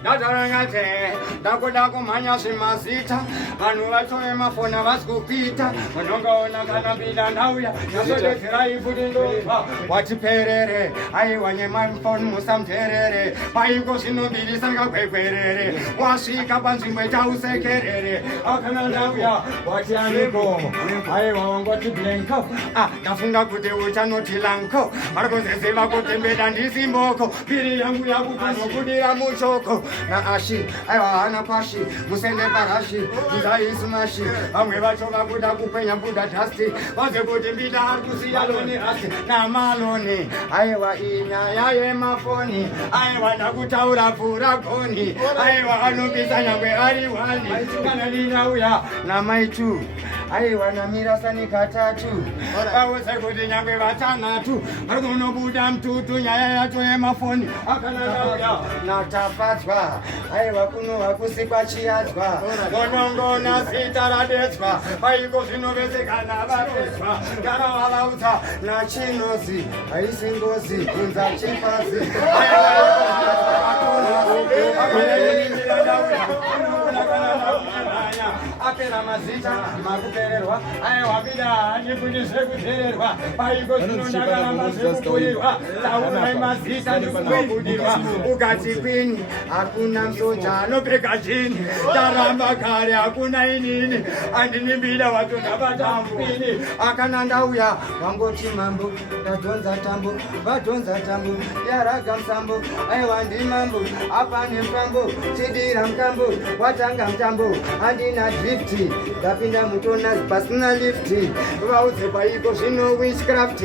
ndatarangate ndakuda kumhanya zvemazita vanhu vatore mafona vasikupita vanongaona kana pinda ndauya nasodetserai kuti ndobva wati perere aiwa nyemafoni musamterere paiko zvinobirisa ngakwekwelele wasvika panzvimbo itausekerere akana ndauya wati aniko aiwa wangoti blenko ndafunga kuti uchanoti lanko varikuziziva kuti mbeda ndisimboko piri yangu yakupazokudira muchoko naashi aiwa hana pashi musende parashi nzaisumashi vamwe vacho vakuda kupenya buda dhasti vaze kuti mbida ari kusiya loni rasi namaloni aiwa inyaya yemafoni aiwa ndakutaura pfuura goni aiwa anobisa nyangwe ari wani kana ndinauya namaitu aiwa namirasani katatu vauze kuti nyangwe vatanhatu vari kunobuda mututu nyaya yacho yemafoni akanandauya natapadzwa aiwa kunohwa kusikwa chiyadzwa monongona zita radetswa paiko zvinovesekana vadetswa ngaravavaudza nachinozi haisi ngozi kunza chifazi apera mazita makupererwa aiwabida nekuti zvekutererwa paiko zvinodakara mazvekupurirwa taurai mazita nekubudirwa ukati kwini hakuna msoja anopfeka jini taramba kare hakuna inini andinimbida watondabata mpini akana ndauya wangoti mambo ndadhonza tambo vadhonza tambo yaraga musambo aiwa ndimambo apa nemtambo tidira mutambo watanga mutambo handina drifti ndapinda mutona pasina lifti vaudze paiko zvino witchcraft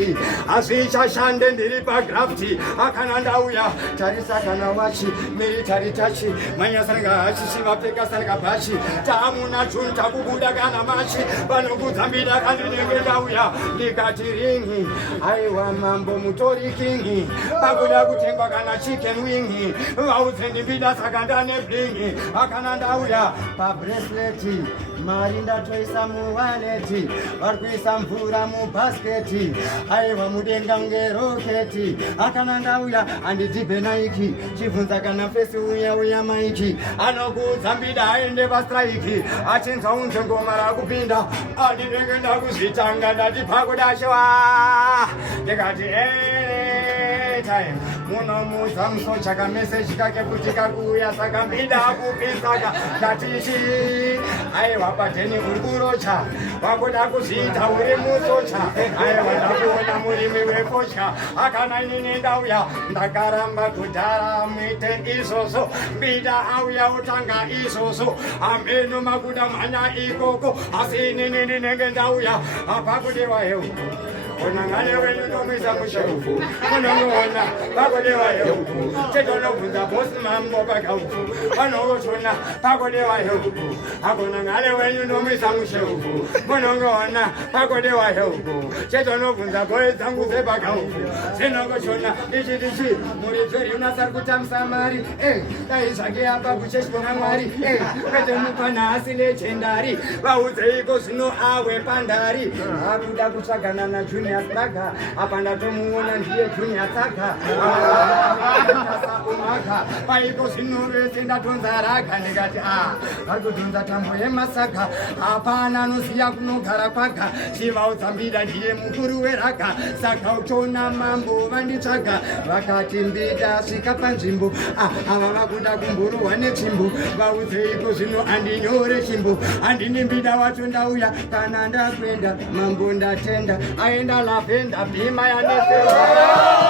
hazvichashande ndiri pagrafti akana ndauya tarisa kana wachi military tachi manyasaranga hachichi vapfekasaranga bhachi taamuna juni takubuda kana machi vanokudzambida kandinenge ndauya ndikati ringi aiwa mambo mutori kingi pakuda kutengwa kana chicken wingi vaudze ndimbida saka ndane blingi akana ndauya pabresleti mari ndatoisa muwaleti vari kuisa mvura mubhasketi aiwa mudenga ngeroketi akana ndauya handidhibhe naiki chibvunza kana fesi uya maiki anokudzambida aende pastraiki achinzwa unze ngoma rakupinda andinenge ndakuzvitanga ndati pakudashewa ndikati time munomudza musocha kameseji kake kuti kakuuya saka mbida akupisaka ndatichi aiwa padheni uri kurocha wakuda kuzviita uri musocha aiwa ndakuona murimi wekocha akana inini ndauya ndakaramba kudhara muite izvozvo mbida auya utanga izvozvo ameno makuda mhanya ikoko asi inini ndinenge ndauya apakudiwa heu onangane wenyu nomwisa musherufu unongoona pakodewa heuku chetonobvunza bosi mambo pakaufu vanongotona pakodewa heuku akonangane wenyu nomwisa musherufu munongoona pakodewa heuku chetonobvunza bhoi dzangu dzepakaufu zinongotona ichitichi muridzori unasari kutamisa mari dai zvake apa kucheshibonga mwari kwete mupana asi nechendari vaudzeiko zvino awe pandari akuda kutsvagana najuni Saga, apanda tomuona ndiye Junior Saga. Umaka, paiko sinure senda tonza raga ndikati varikudhonza tambo yemasaka hapana anoziya kunogara kwaga chivaudza mbida ndiye mukuru weraga saka uchona mambo vanditsvaga vakati mbida svika panzvimbo ava vakuda kumburuhwa nechimbo vaudzeiko zvino andinyore chimbo handini mbida wacho ndauya kana ndakwenda mambo ndatenda aenda lavenda bhima yanesera